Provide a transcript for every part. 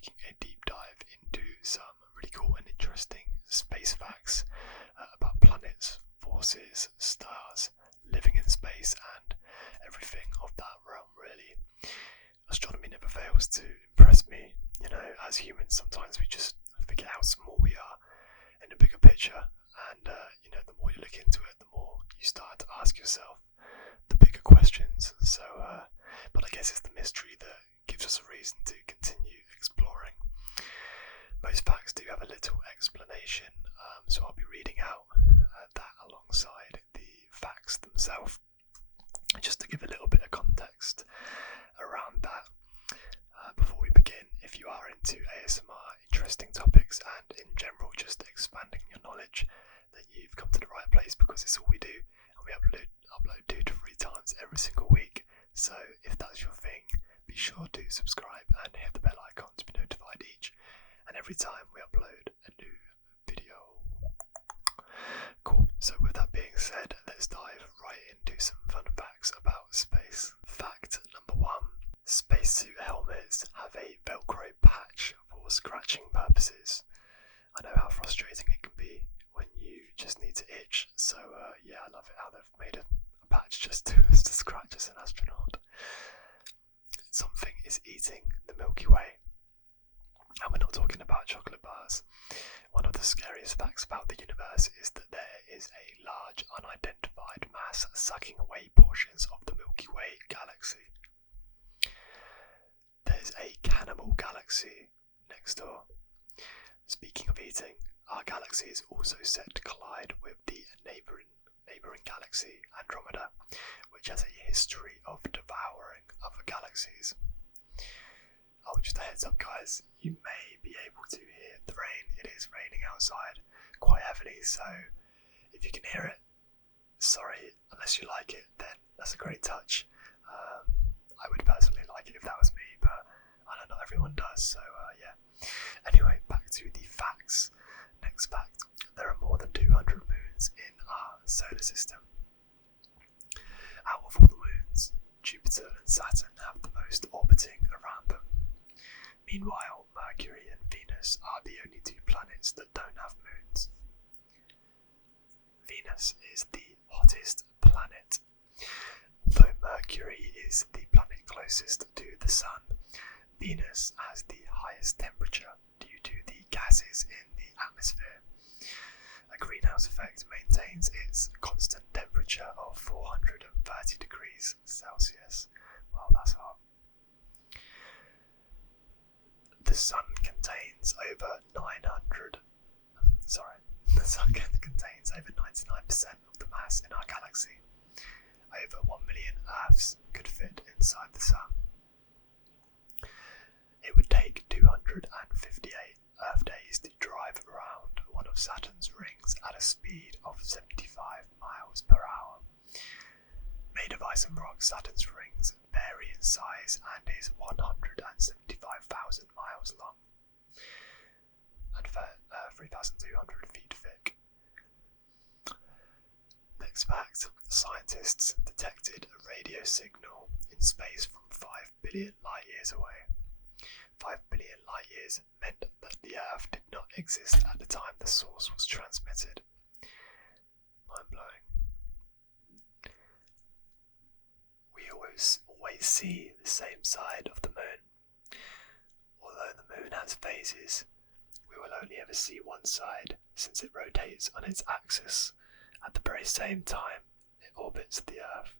taking a deep dive into some really cool and interesting space facts about planets, forces, stars, living in space, and everything of that realm, really. Astronomy never fails to impress me. As humans, sometimes we just forget how small we are in the bigger picture, and the more you look into it, the more you start to ask yourself the bigger questions. But I guess it's the mystery that gives us a reason to continue exploring. Most facts do have a little explanation, so I'll be reading out that alongside the facts themselves, just to give a little bit of context around that. Before we begin, if you are into ASMR, interesting topics, and in general just expanding your knowledge, then you've come to the right place, because it's all we do, and we upload 2 to 3 times every single week. So if that's your thing, be sure to subscribe and hit the bell icon to be notified each and every time we upload a new video. Cool, so with that being said, let's dive right into some fun facts about space. Fact number 1. Spacesuit helmets have a Velcro patch for scratching purposes. I know how frustrating it can be when you just need to itch, so I love it how they've made a patch just to scratch as an astronaut. Something is eating the Milky Way. And we're not talking about chocolate bars. One of the scariest facts about the universe is that there is a large unidentified mass sucking away portions of the Milky Way galaxy. There's a cannibal galaxy next door. Speaking of eating, our galaxy is also set to collide with the neighbouring galaxy Andromeda, which has a history of devouring other galaxies. Oh, just a heads up guys, you may be able to hear the rain. It is raining outside quite heavily, so if you can hear it, sorry, unless you like it, then that's a great touch. I would personally like it if that was me, but I know not everyone does, so yeah. Anyway, back to the facts. Next fact, there are more than 200 moons in our solar system. Out of all the moons, Jupiter and Saturn have the most orbiting around them. Meanwhile, Mercury and Venus are the only 2 planets that don't have moons. Venus is the hottest planet. Although Mercury is the planet closest to the Sun, Venus has the highest temperature due to the gases in the atmosphere. A greenhouse effect maintains its constant temperature of 430 degrees Celsius. Wow, that's hot. The Sun contains over 99% of the mass in our galaxy. Over 1 million Earths could fit inside the Sun. It would take 258 Earth days to drive around one of Saturn's rings at a speed of 75 miles per hour. Made of ice and rock, Saturn's rings vary in size and is 175,000 miles long and 3,200 feet thick. Next fact, scientists detected a radio signal in space from 5 billion light years away. 5 billion light years meant that the Earth did not exist at the time the source was transmitted. Mind-blowing. We always see the same side of the moon. Although the moon has phases, we will only ever see one side, since it rotates on its axis at the very same time it orbits the Earth.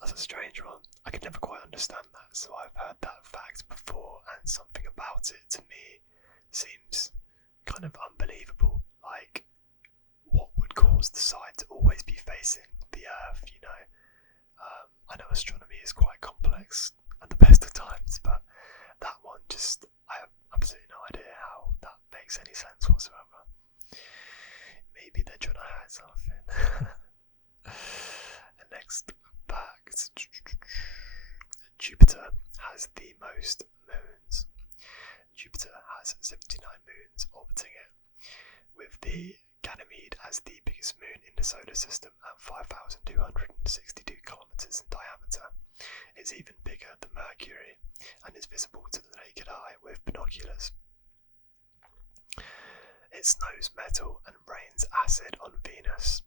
That's a strange one. I could never quite understand that, so I've heard that fact before, and something about it to me seems kind of unbelievable. Like, what would cause the side to always be facing the Earth, I know astronomy is quite complex at the best of times, but that one I have absolutely no idea how that makes any sense whatsoever. Maybe they're trying to hide something. And next fact, Jupiter has the most moons. Jupiter has 79 moons orbiting it, with the Ganymede as has the biggest moon in the solar system at 5,262 kilometres in diameter. It's even bigger than Mercury and is visible to the naked eye with binoculars. It snows metal and rains acid on Venus.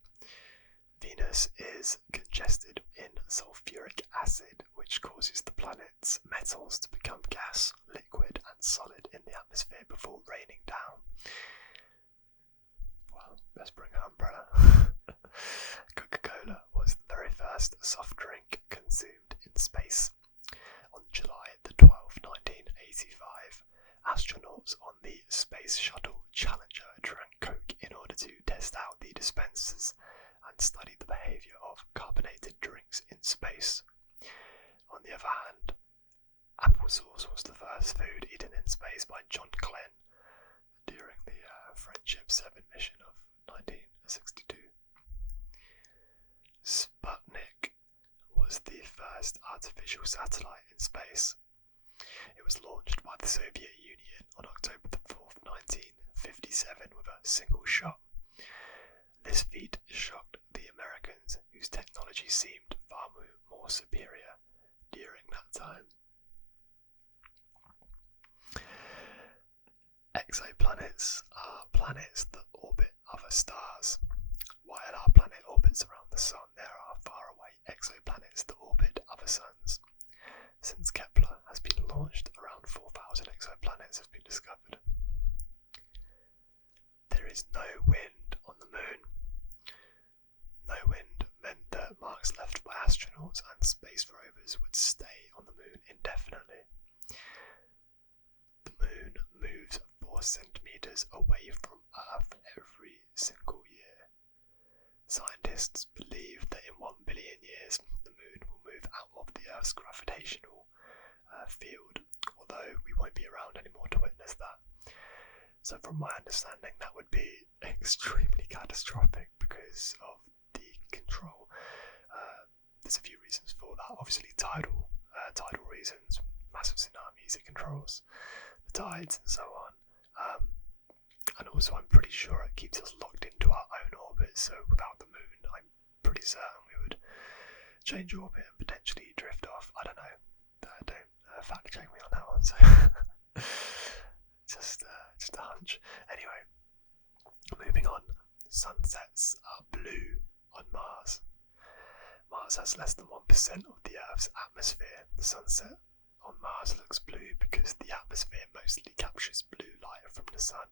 Venus is congested in sulfuric acid, which causes the planet's metals to become gas, liquid and solid in the atmosphere before raining down. Well, let's bring an umbrella. Coca-Cola was the very first soft drink consumed in space. On July the 12th, 1985, astronauts on the Space Shuttle Challenger drank Coke in order to test out the dispensers and study the behaviour of carbonated drinks in space. On the other hand, applesauce was the first food eaten in space by John Glenn during the Friendship 7 mission of 1962. Sputnik was the first artificial satellite in space. It was launched by the Soviet Union on October 4th, 1957 with a single shot. This feat shocked the Americans, whose technology seemed far more superior during that time. Exoplanets are planets that orbit other stars. While our planet orbits around the Sun, there are faraway exoplanets that orbit other suns. Since Kepler has been launched, around 4,000 exoplanets have been discovered. There is no wind on the Moon. No wind meant that marks left by astronauts and space rovers would stay on the Moon indefinitely. The Moon moves 4 centimetres away from Earth every single year. Scientists believe that in 1 billion years the Moon will move out of the Earth's gravitational field, although we won't be around anymore to witness that. So from my understanding, that would be extremely catastrophic because of the control. There's a few reasons for that. Obviously tidal reasons, massive tsunamis, it controls the tides and so on. And also I'm pretty sure it keeps us locked into our own orbit, so without the Moon I'm pretty certain we would change orbit and potentially drift off. I don't know. Don't fact check me on that one, so just a hunch. Anyway, moving on. Sunsets are blue on Mars. Mars has less than 1% of the Earth's atmosphere. The sunset on Mars looks blue because the atmosphere mostly captures blue light from the sun.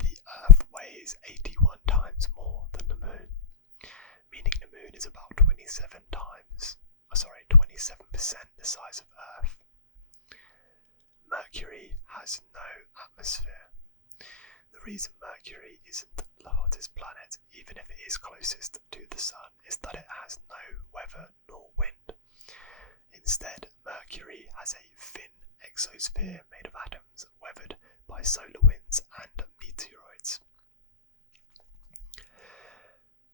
The Earth weighs 81 times more than the Moon, meaning the Moon is about 27% the size of Earth. Mercury has no atmosphere. The reason Mercury isn't the hottest planet, even if it is closest to the Sun, is that it has no weather nor wind. Instead, Mercury has a thin exosphere made of atoms weathered by solar winds and meteoroids.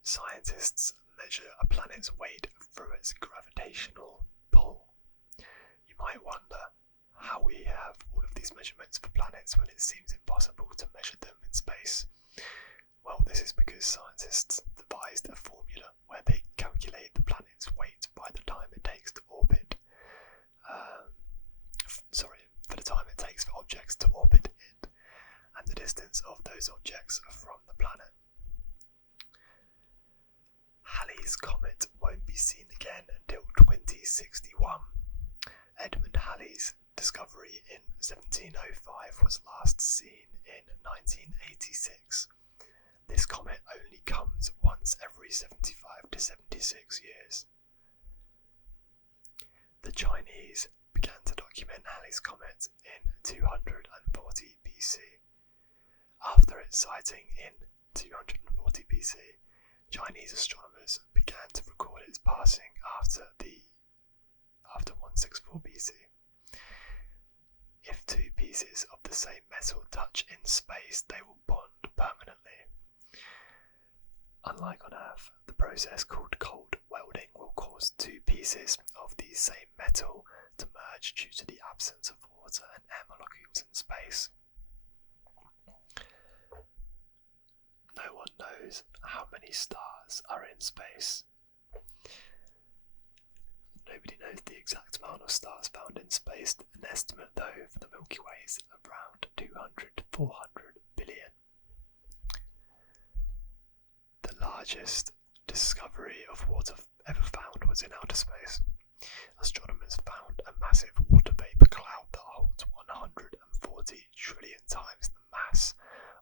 Scientists measure a planet's weight through its gravitational pull. You might wonder how we have all of these measurements for planets when it seems impossible to measure them in space. Well, this is because scientists devised a formula where they calculate the planet's weight by the time it takes to orbit. For the time it takes for objects to orbit it, and the distance of those objects from the planet. Halley's Comet won't be seen again until 2061. Edmund Halley's discovery in 1705 was last seen in 1986. This comet only comes once every 75 to 76 years. The Chinese began to document Halley's Comet in 240 BC. After its sighting in 240 BC, Chinese astronomers began to record its passing after 164 BC. If two pieces of the same metal touch in space, they will bond permanently. Unlike on Earth, the process called cold welding will cause two pieces of the same metal to merge due to the absence of water and air molecules in space. knows how many stars are in space. Nobody knows the exact amount of stars found in space. An estimate, though, for the Milky Way is around 200 to 400 billion. The largest discovery of water ever found was in outer space. Astronomers found a massive water vapor cloud that holds 140 trillion times the mass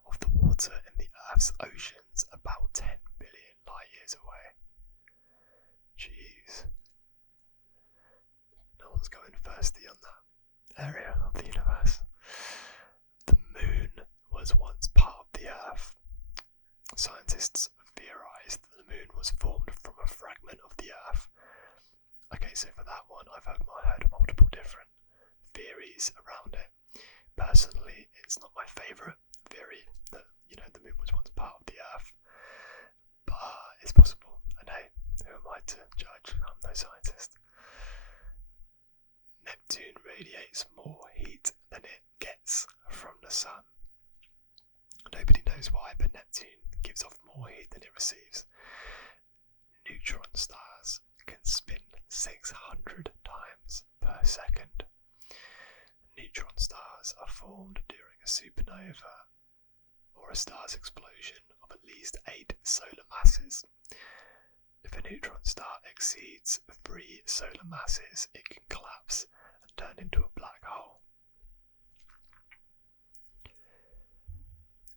of the water in the Earth's oceans, about 10 billion light years away. Jeez. No one's going thirsty on that area of the universe. The moon was once part of the Earth. Scientists theorized that the moon was formed from a fragment of the Earth. Okay, so for that one, I've heard multiple different theories around it. Personally, it's not my favourite theory that, the moon was once part of the Earth. But it's possible. And hey, who am I to judge? I'm no scientist. Neptune radiates more heat than it gets from the sun. Nobody knows why, but Neptune gives off more heat than it receives. Neutron stars can spin 600 times per second. Neutron stars are formed during a supernova or a star's explosion of at least 8 solar masses. If a neutron star exceeds 3 solar masses, it can collapse and turn into a black hole.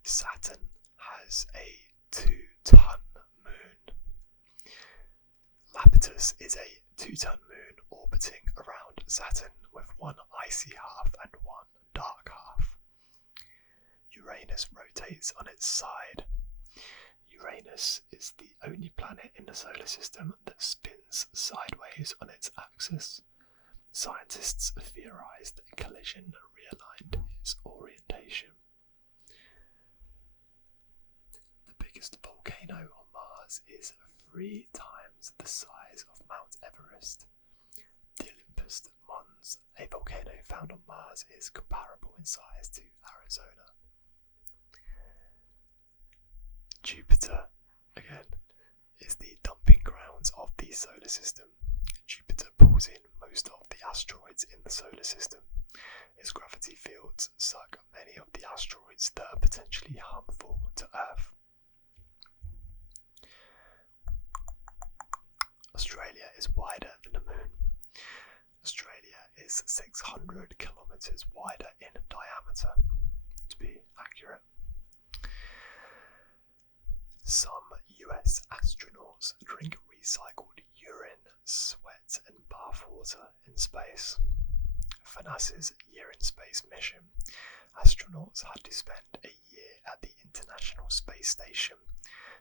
Saturn has a 2-ton moon. Lapidus is a 2-ton moon orbiting around Saturn with one icy half and one dark half. Uranus rotates on its side. Uranus is the only planet in the solar system that spins sideways on its axis. Scientists theorized a collision realigned its orientation. The biggest volcano on Mars is 3 times the size of Mount Everest. The Olympus Mons, a volcano found on Mars, is comparable in size to Arizona. Jupiter, again, is the dumping grounds of the solar system. Jupiter pulls in most of the asteroids in the solar system. Its gravity fields suck many of the asteroids that are potentially harmful to Earth. Australia is wider than the moon. Australia is 600 kilometres wider in diameter, to be accurate. Some US astronauts drink recycled urine, sweat and bath water in space. For NASA's Year in Space mission, astronauts had to spend a year at the International Space Station.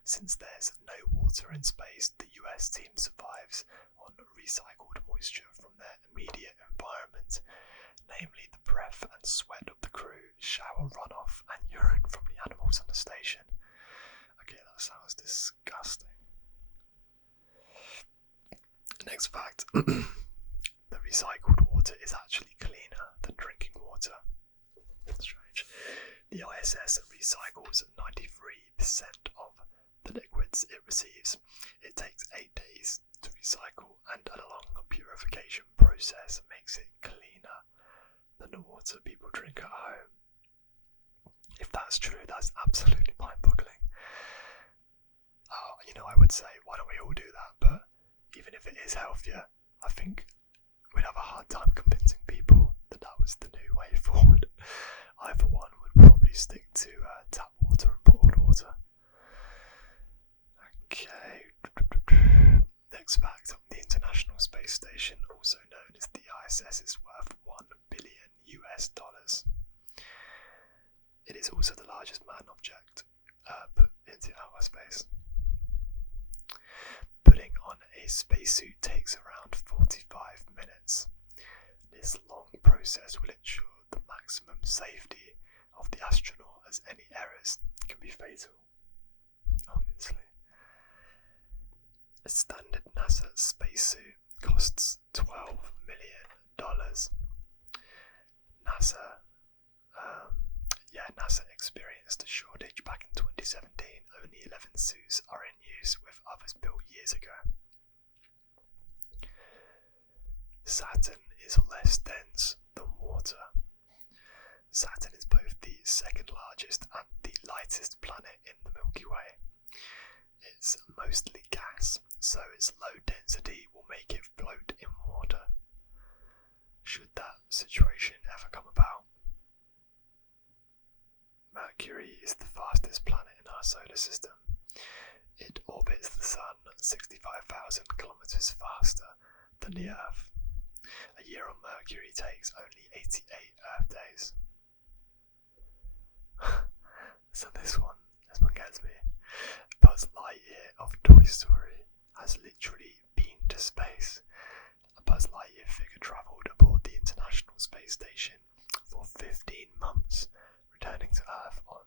Since there's no water in space, the US team survives on recycled moisture from their immediate environment, namely the breath and sweat of the crew, shower runoff and urine from the animals on the station. Okay, that sounds disgusting. Next fact. The recycled water is actually cleaner than drinking water. That's strange. The ISS recycles 93% of the liquids it receives. It takes 8 days to recycle, and a long purification process makes it cleaner than the water people drink at home. If that's true, that's absolutely mind-boggling. I would say, why don't we all do that? But even if it is healthier, I think we'd have a hard time convincing people that that was the new way forward. I, for one, would probably stick to tap water and bottled water. Okay. Next fact, the International Space Station, also known as the ISS, is worth $1 billion. It is also the largest manned object put into outer space. Putting on a spacesuit takes around 45 minutes. This long process will ensure the maximum safety of the astronaut, as any errors can be fatal, obviously. A standard NASA spacesuit costs $12 million. NASA experienced thanks to shortage back in 2017, only 11 suits are in use, with others built years ago. Saturn is less dense than water. Saturn is both the second largest and the lightest planet in the Milky Way. It's mostly gas, so its low density will make it float in water. Should that situation ever come about. Mercury is the fastest planet in our solar system. It orbits the Sun 65,000 kilometers faster than the Earth. A year on Mercury takes only 88 Earth days. So this one gets me. Buzz Lightyear of Toy Story has literally been to space. A Buzz Lightyear figure travelled aboard the International Space Station for 15 months, returning to Earth on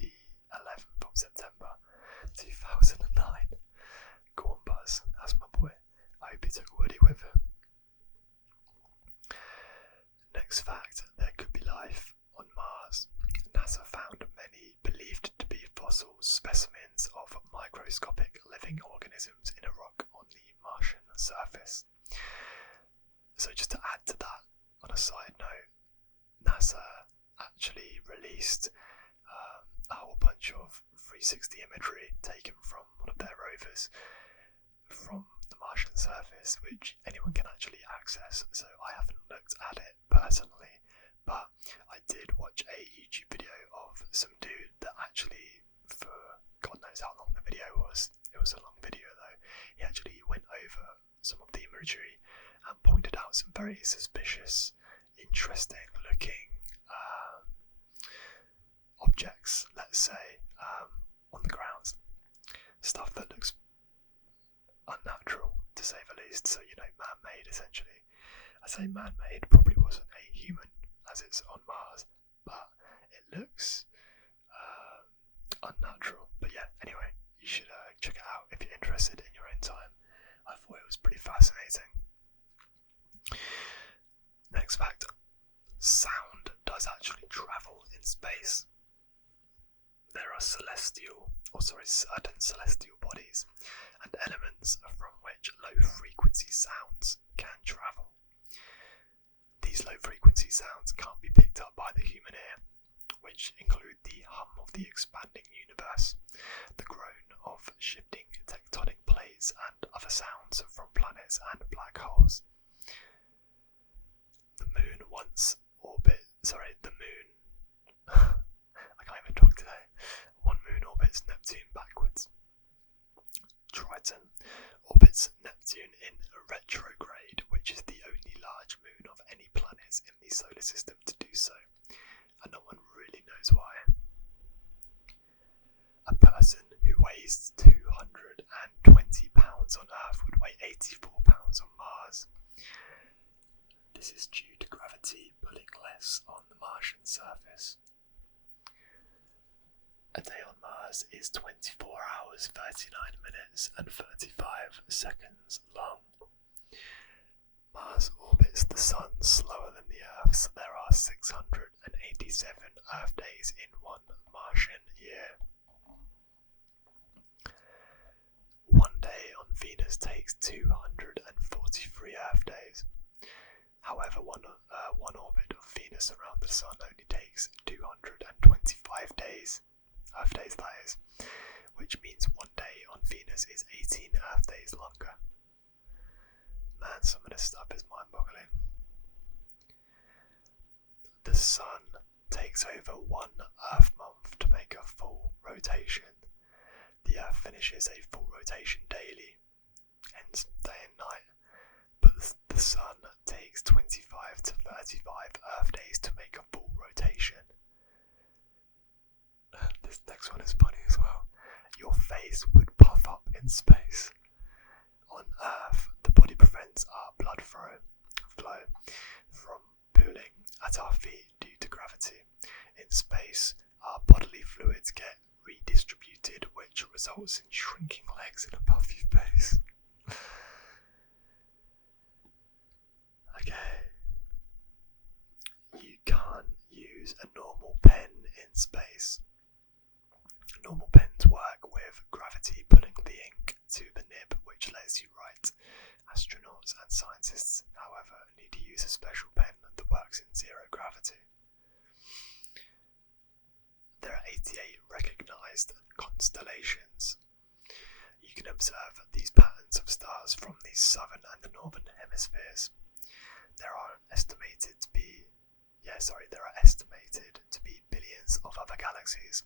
the 11th of September 2009. Go on, Buzz, that's my boy. I hope he took Woody with him. Next fact, there could be life on Mars. NASA found many believed to be fossil specimens of microscopic living organisms in a rock on the Martian surface. So just to add to that, on a side note, NASA actually released a whole bunch of 360 imagery taken from one of their rovers from the Martian surface, which anyone can actually access. So I haven't looked at it personally, but I did watch a YouTube video of some dude that actually, for God knows how long the video was, it was a long video though, he actually went over some of the imagery and pointed out some very suspicious, interesting looking objects, let's say, on the ground. Stuff that looks unnatural, to say the least, so man-made essentially. I say man-made, probably wasn't a human as it's on Mars, but it looks unnatural. But yeah, anyway, you should check it out if you're interested in your own time. I thought it was pretty fascinating. Next fact, sound does actually travel in space. There are certain celestial bodies and elements from which low-frequency sounds can travel. These low-frequency sounds can't be picked up by the human ear, which include the hum of the expanding universe, the groan of shifting tectonic plates, and other sounds from planets and black holes. The moon I can't even talk today. One moon orbits Neptune backwards. Triton orbits Neptune in retrograde, which is the only large moon of any planets in the solar system to do so, and no one really knows why. A person who weighs 220 pounds on Earth would weigh 84 pounds on Mars. This is due to gravity pulling less on the Martian surface. A day on Mars is 24 hours, 39 minutes and 35 seconds long. Mars orbits the Sun slower than the Earth, so there are 687 Earth days in one Martian year. One day on Venus takes 243 Earth days. However, one orbit of Venus around the Sun only takes 225 days. Earth days, that is, which means one day on Venus is 18 Earth days longer. Man, some of this stuff is mind-boggling. The Sun takes over one Earth month to make a full rotation. The Earth finishes a full rotation daily, hence day and night, but the Sun takes 25 to 35 Earth days to make a full rotation. This next one is funny as well. Your face would puff up in space. On Earth, the body prevents our blood flow from pooling at our feet due to gravity. In space, our bodily fluids get redistributed, which results in shrinking legs and a puffy face. Okay. You can't use a normal pen in space. normal pens work with gravity pulling the ink to the nib, which lets you write. Astronauts and scientists, however, need to use a special pen that works in zero gravity. There are 88 recognised constellations. You can observe these patterns of stars from the southern and the northern hemispheres. There are estimated to be billions of other galaxies.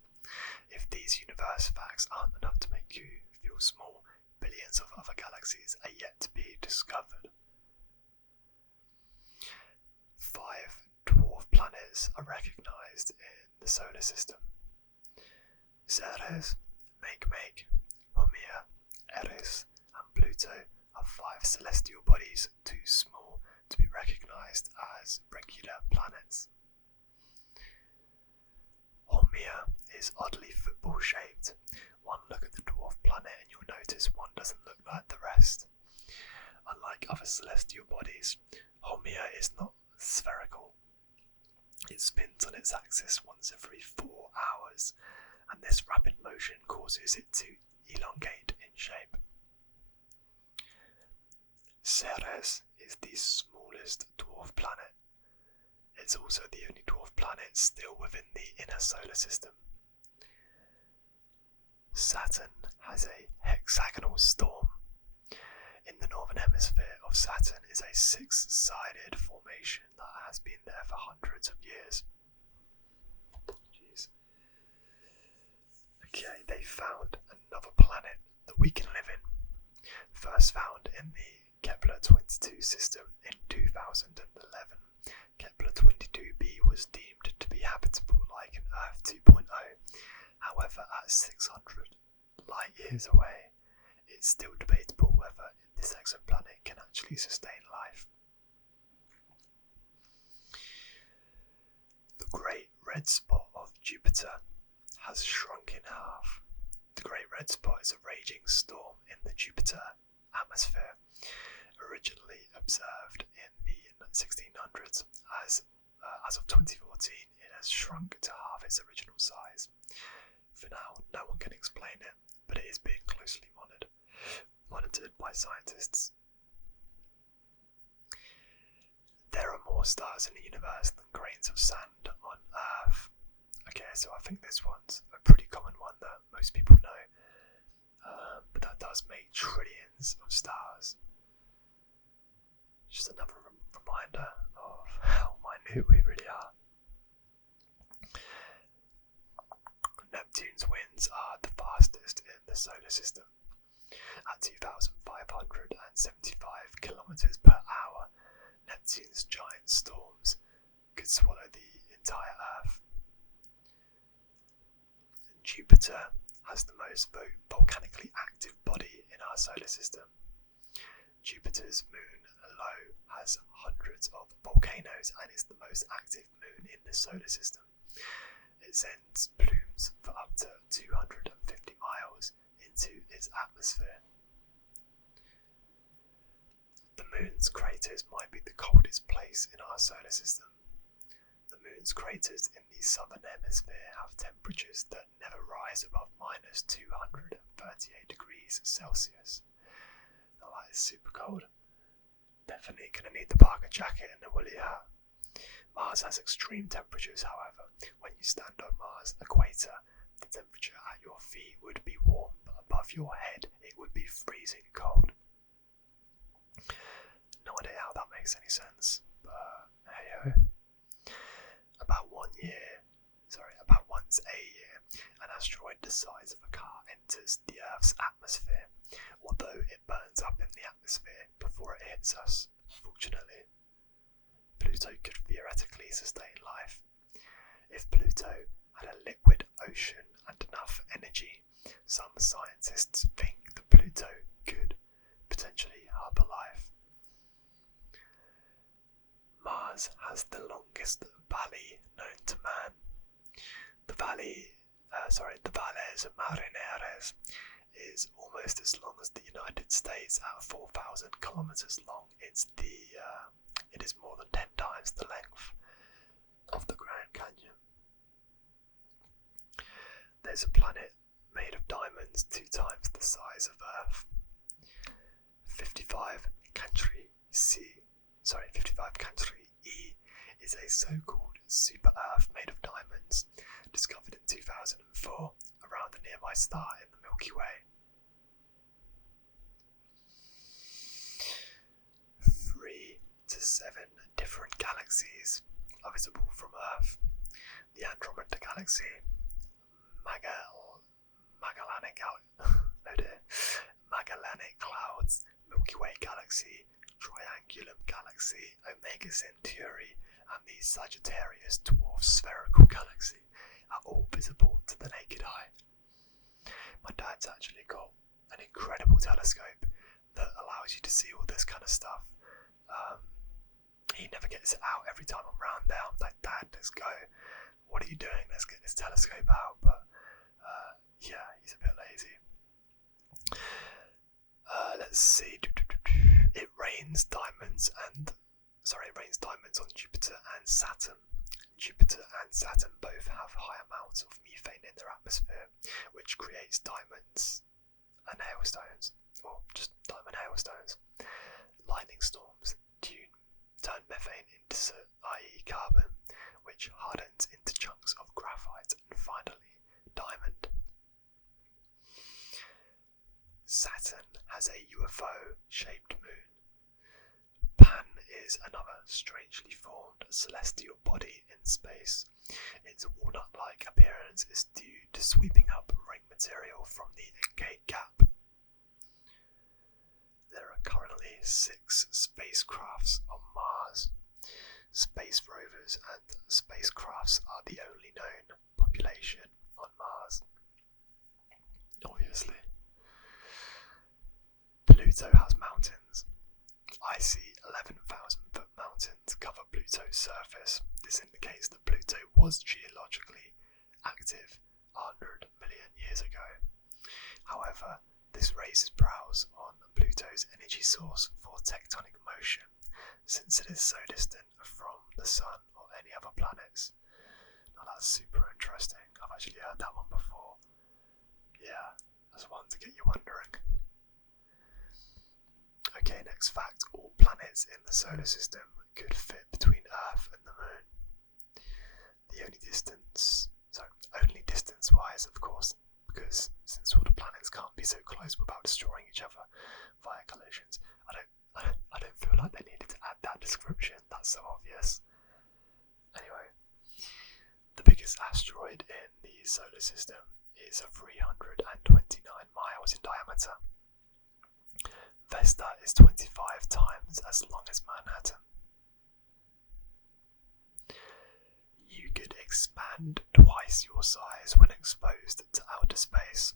If these universe facts aren't enough to make you feel small, billions of other galaxies are yet to be discovered. 5 dwarf planets are recognised in the solar system. Ceres, Makemake, Haumea, Eris, and Pluto are 5 celestial bodies too small to be recognised as regular planets. Haumea is oddly football-shaped. One look at the dwarf planet and you'll notice one doesn't look like the rest. Unlike other celestial bodies, Haumea is not spherical. It spins on its axis once every 4 hours, and this rapid motion causes it to elongate in shape. Ceres is the smallest dwarf planet. It's also the only dwarf planet still within the inner solar system. Saturn has a hexagonal storm. In the northern hemisphere of Saturn is a 6-sided formation that has been there for hundreds of years. Jeez. Okay, they found another planet that we can live in. First found in the Kepler-22 system in 2011. Kepler-22b was deemed to be habitable like an Earth 2.0. However, at 600 light years away, it's still debatable whether this exoplanet can actually sustain life. The Great Red Spot of Jupiter has shrunk in half. The Great Red Spot is a raging storm in the Jupiter atmosphere, originally observed in the 1600s. As of 2014, it has shrunk to half its original size. For now, no one can explain it, but it is being closely monitored by scientists. There are more stars in the universe than grains of sand on Earth. Okay, so I think this one's a pretty common one that most people know, but that does make trillions of stars. Just another reminder of how minute we really are. Neptune's winds are the fastest in the solar system. At 2,575 kilometers per hour, Neptune's giant storms could swallow the entire Earth. Jupiter has the most volcanically active body in our solar system. Jupiter's moon Io has hundreds of volcanoes and is the most active moon in the solar system. It sends plumes for up to 250 miles into its atmosphere. The moon's craters might be the coldest place in our solar system. The moon's craters in the southern hemisphere have temperatures that never rise above minus 238 degrees Celsius. Now that is super cold. Definitely going to need the parka jacket and the woolly hat. Mars has extreme temperatures, however. When you stand on Mars' equator, the temperature at your feet would be warm, but above your head it would be freezing cold. No idea how that makes any sense, but hey-ho. About once a year, an asteroid the size of a car enters the Earth's atmosphere, although it burns up in the atmosphere before it hits us, fortunately. Pluto could theoretically sustain life. If Pluto had a liquid ocean and enough energy, some scientists think that Pluto could potentially harbour life. Mars has the longest valley known to man. The Valles Marineris is almost as long as the United States at 4,000 kilometers long. It is more than 10 times the length of the Grand Canyon. There's a planet made of diamonds 2 times the size of Earth. 55 Cantry E is a so-called super Earth made of diamonds, discovered in 2004 around a nearby star in the Milky Way. 3 to 7 different galaxies are visible from Earth. The Andromeda Galaxy, Magellanic Clouds, Milky Way Galaxy, Triangulum Galaxy, Omega Centauri, and the Sagittarius Dwarf Spherical Galaxy are all visible to the naked eye. My dad's actually got an incredible telescope that allows you to see all this kind of stuff. He never gets it out. Every time I'm round there, I'm like, Dad, let's go. What are you doing? Let's get this telescope out. But yeah, he's a bit lazy. Let's see. It rains diamonds on Jupiter and Saturn. Jupiter and Saturn both have high amounts of methane in their atmosphere, which creates diamonds and hailstones, or just diamond hailstones. Lightning storms turn methane into soot, i.e. carbon, which hardens into chunks of graphite, and finally, diamond. Saturn has a UFO-shaped moon. Pan is another strangely formed celestial body in space. Its walnut-like appearance is due to sweeping up ring material from the Engate Gap. There are currently 6 spacecrafts on Mars. Space rovers and spacecrafts are the only known population on Mars. Obviously. Pluto has mountains. Icy 11,000-foot mountains cover Pluto's surface. This indicates that Pluto was geologically active 100 million years ago. However, this raises brows on Pluto's energy source for tectonic motion, since it is so distant from the Sun or any other planets. Now that's super interesting. I've actually heard that one before. Yeah, that's one to get you wondering. Okay, next fact. All planets in the solar system could fit between Earth and the Moon. The only distance-wise, of course, because since all the planets can't be so close without destroying each other via collisions, I don't feel like they needed to add that description. That's so obvious. Anyway, the biggest asteroid in the solar system is 329 miles in diameter. Vesta is 25 times as long as Manhattan. You could expand twice your size when exposed to outer space.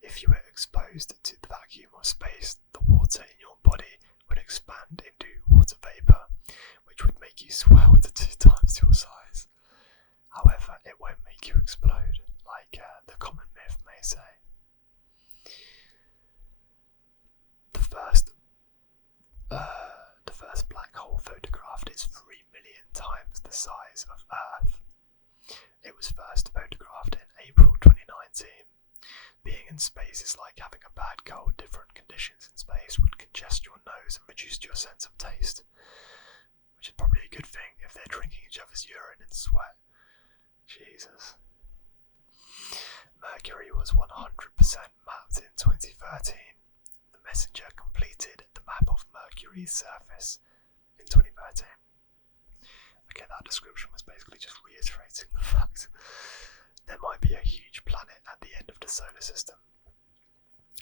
If you were exposed to the vacuum of space, the water in your body would expand into water vapor, which would make you swell to 2 times your size. However, it won't make you explode, like the common myth may say. The first black hole photographed is 3 million times the size of Earth. It was first photographed in April 2019. Being in space is like having a bad cold. Different conditions in space would congest your nose and reduce your sense of taste, which is probably a good thing if they're drinking each other's urine and sweat. Jesus. Mercury was 100% mapped in 2013. The Messenger completed the map of Mercury's surface in 2013. Okay, that description was basically just reiterating the fact there might be a huge planet at the end of the solar system.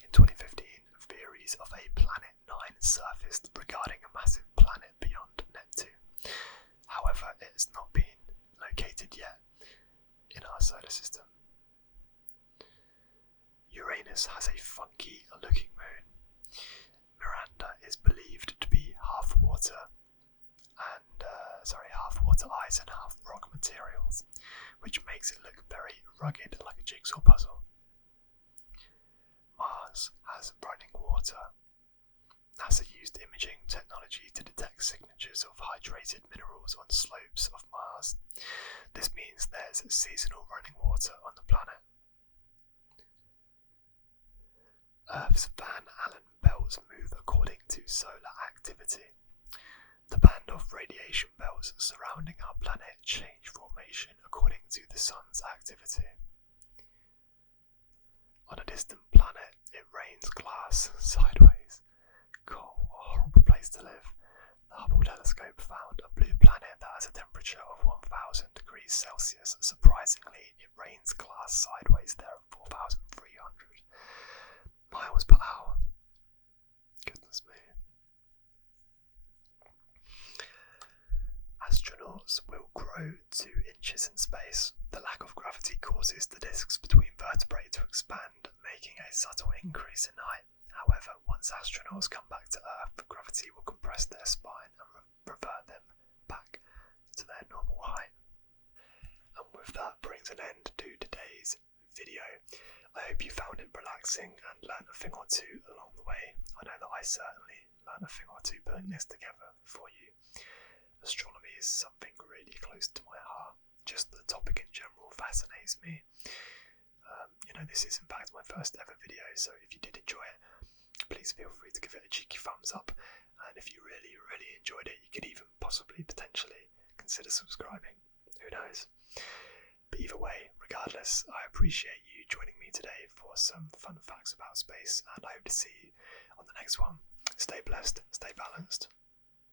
In 2015, theories of a Planet 9 surfaced regarding a massive planet beyond Neptune. However, it has not been located yet in our solar system. Uranus has a funky looking moon. Miranda is believed to be half water ice and half rock materials, which makes it look very rugged, like a jigsaw puzzle. Mars has running water. NASA used imaging technology to detect signatures of hydrated minerals on slopes of Mars. This means there's seasonal running water on the planet. Earth's Van Allen belts move according to solar activity. The band of radiation belts surrounding our planet change formation according to the sun's activity. On a distant planet, it rains glass sideways. God, what a horrible place to live. The Hubble telescope found a blue planet that has a temperature of 1000 degrees Celsius. Surprisingly, it rains glass sideways there at 4,300 miles per hour. Goodness me. Astronauts will grow 2 inches in space. The lack of gravity causes the discs between vertebrae to expand, making a subtle increase in height. However, once astronauts come back to Earth, gravity will compress their spine and revert them back to their normal height. And with that brings an end to today's video. I hope you found it relaxing and learned a thing or two along the way. I know that I certainly learned a thing or two putting this together for you. Astronomy is something really close to my heart. Just the topic in general fascinates me. This is in fact my first ever video, so if you did enjoy it, please feel free to give it a cheeky thumbs up. And if you really enjoyed it, you could even possibly potentially consider subscribing. Who knows? But either way, regardless, I appreciate you joining me today for some fun facts about space, and I hope to see you on the next one. Stay blessed, stay balanced.